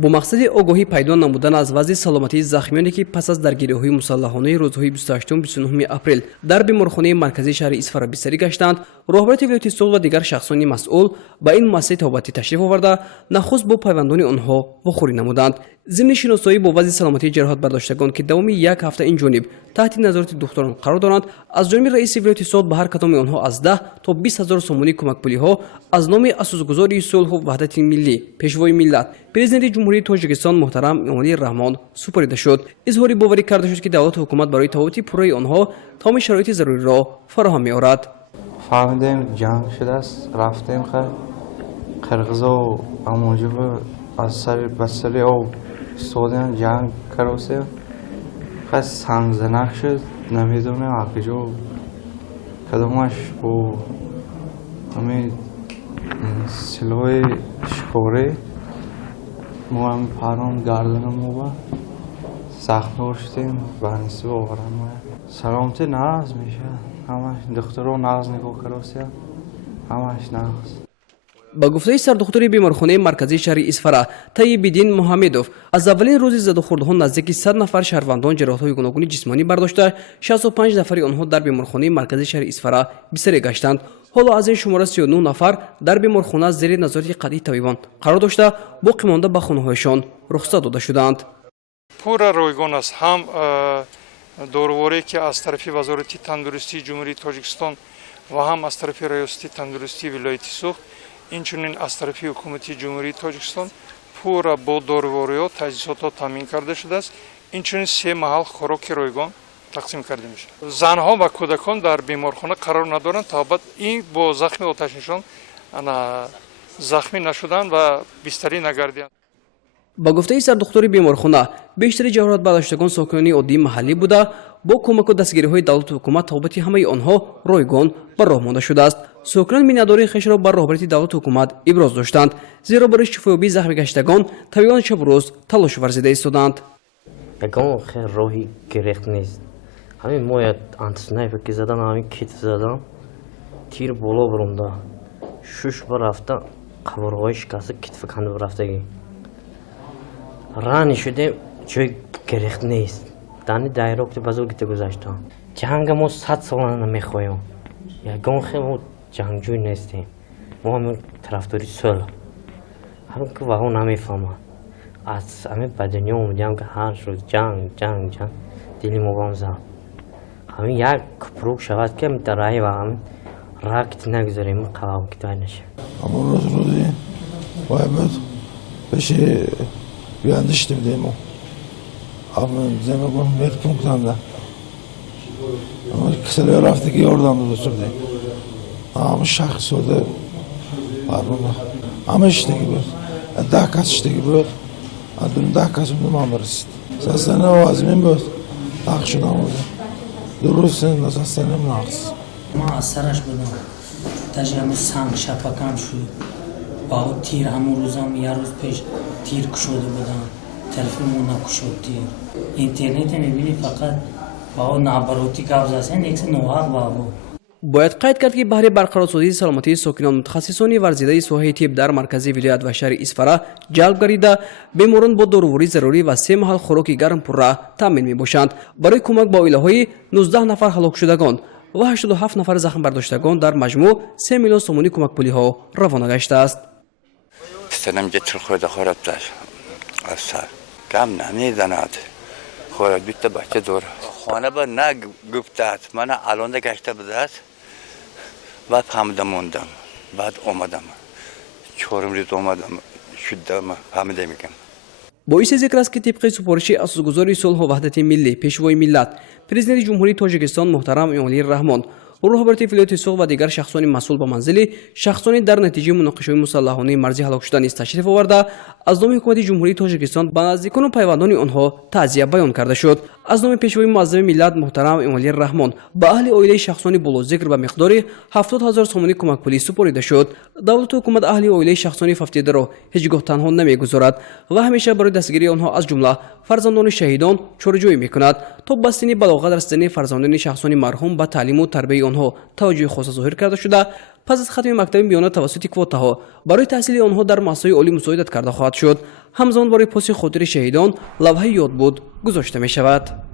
با مقصد آگاهی پیدا نمودن از وضع سلامتی زخمیانی که پس از درگیری‌های مسلحانه روزهای 28 و 29 اپریل در بیمارخانه مرکزی شهر اصفهان بستری گشتند، راهبر ولایت سوغد و دیگر شخصان مسئول با این مؤسسه توبتی تشریف آورده نخست با پیوندان آنها واخوری نمودند. ضمن شناسایی با وضع سلامتی جراحت برداشتگان که دوام یک هفته این جانب تحت نظارت دکتران قرار دارند، از جانب رئیس ولایت سوغد به هر کدام آنها از 10 تا 20,000 سومانی کمک پولی ها از نام اساسگزاری صلح و وحدت ملی پیشوای ملت پرزیدنت جمهوری تاجیکستان محترم امالی رحمان سپرده شد. اظهار باوری کرده شد که دولت و حکومت برای تفاوت پوره آنها تمام شرایط ضروری را فراهم می‌آورد. فهمیدیم جنگ شده است، رفتیم قرقیزا و اموجب از سر بسری او سودن جنگ کروسیم خیلی سنگزنک شد، نمیدونم اکجا کدومش با همین سلوی شکوره ما هم پرام گردنمو با سخت شدیم بانیسی آورم سلامتی نقض میشه، همش دکترها نقض نگاه کروسیم همش نقض. با گفته سردختور بیمارخانه مرکزی شهر اصفهان طیب‌الدین محمدوف از اولین روز زده‌خوردها نزدیک 100 نفر شهروندان جراحت‌های گوناگون جسمانی برداشته 65 نفر آنها در بیمارخانه مرکزی شهر اصفهان بستری گشتند. حالا از این شماره 39 نفر در بیمارخانه زیر نظارت قطعی طبیبان قرار داشته باقی مانده به خانه‌هایشان رخصت داده شدند. پورا رایگان است، هم دورباری که از طرف وزارت تندرستی جمهوری تاجیکستان و هم از طرف ریاست تندرستی ولایت سوغد اینچنین از طرف حکومت جمهوری تاجیکستان پورا با دورباری‌ها تجهیزات تامین کرده شده است. اینچنین 3 محل خوراک رایگان تقسیم کرده میشه. زنها و کودکان در بیمارخانه قرار ندارند تا بعد این با زخم آتش نشان زخمی نشدن و بستری نگردیدند. با گفته سردختور بیمارخانه بیشتر جراحت برداشتگان ساکنان عادی محلی بوده، با کمک و دستگیری‌های دولت و حکومت توبت همه آنها رایگان بر راه مانده شده است. ساکنان میناداری خویش را بر راهبری دولت و حکومت ابراز داشتند، زیرا برای شفایابی زخمی گشتگان طبیبان شب و روز تلاش ورزیده ایستادند. یگان خیلی راهی گرفت نیست. همین موی آنتیسنایپر که زدن، همین کیت زدن، تیر بالا برونده، شش بار رفته قبرهای شکسته کتف کنده برفتگی. رانی شده جای گرفت نیست. دانی دایره وقتی بزرگی گذاشتم. جنگ ما 100 سال نمیخوایم. یگان خیلی ما جنگجوی نیستیم. ما همین طرفداری صلح. همین که واقعا نمیفهمم. از همین بدنیا اومدیم که هر روز جنگ دلی ما بام زد. همین یک پروک شود که می ترایی و همین راکت نگذاریم قلاب کتای نشه. اما روزی باید بشه بیاندشتیم دیمو. اما زمین کنم بیت پونکتم ده. اما کسلی رفته که یاردم دو شده. اما شخص شده. اما اشتگی بود. 10 کس اشتگی بود. ادون 10 کس من برسید. سستانه وازمین بود. تاخ شدم بود. درست نیست سستانه ناقص. ما از سرش بودم. تجربه سنگ شپکم شد. با تیر همون روزم یه روز پیش تیر کشوده بودم. تلفنمون نکشود تیر. اینترنت میبینی فقط با نابروتی قبض است. نیکس نوحق بابو. باید قید کرد که بهره برقرارسازی سلامتی ساکنان متخصصان ورزیده ساحه طب در مرکزی ولایت و شهر اصفهان جلب گردیده بیماران با داروری ضروری و 3 محل خوراک گرم پوره تامین میباشند. برای کمک به عائله‌های 19 نفر هلاک شدگان و 87 نفر زخم برداشتگان در مجموع 3 میلیون سومانی کمک پولی ها روانه گشته است. سنم جتر خود خورد دار اثر کم نمیداند خورد بیت بچه دور خانه با نگفتاد من الان گشته بودم بعد فهمیدم موندم بعد اومدم 4 روز اومدم شدم فهمیده میگم. باعث ذکر است که طبق سپارش اساسگزاری صلح و وحدت ملی پیشوای ملت پرزیدنت جمهوری تاجیکستان محترم امالی رحمان راهبر ولایت سوغد و دیگر شخصان مسئول به منزل شخصانی در نتیجه مناقشه‌های مسلحانه مرزی هلاک شده نیز تشریف آورده از نام حکومت جمهوری تاجیکستان به نزدیکان و پیوندان آنها تعزیه بیان کرده شد. از نام پیشوای معظم ملت محترم امالی رحمان به اهل عائله شخصان بلوذکر به مقدار 70,000 سومانی کمک پولی سپرده شد. دولت و حکومت اهل عائله شخصان ففتیده را هیچگاه تنها نمیگذارد و همیشه برای دستگیری آنها از جمله فرزندان شهیدان چاره‌جویی میکند تا بستنی بلاغت رسیدن فرزندان شخصان مرحوم به تعلیم و تربیت آنها توجه خاص ظاهر کرده شده. پس از ختم مکتب میانه توسط کوتاها برای تحصیل آنها در مؤسسه عالی مساعدت کرده خواهد شد. همزمان برای پاس خاطر شهیدان لوحه یاد بود گذاشته می شود.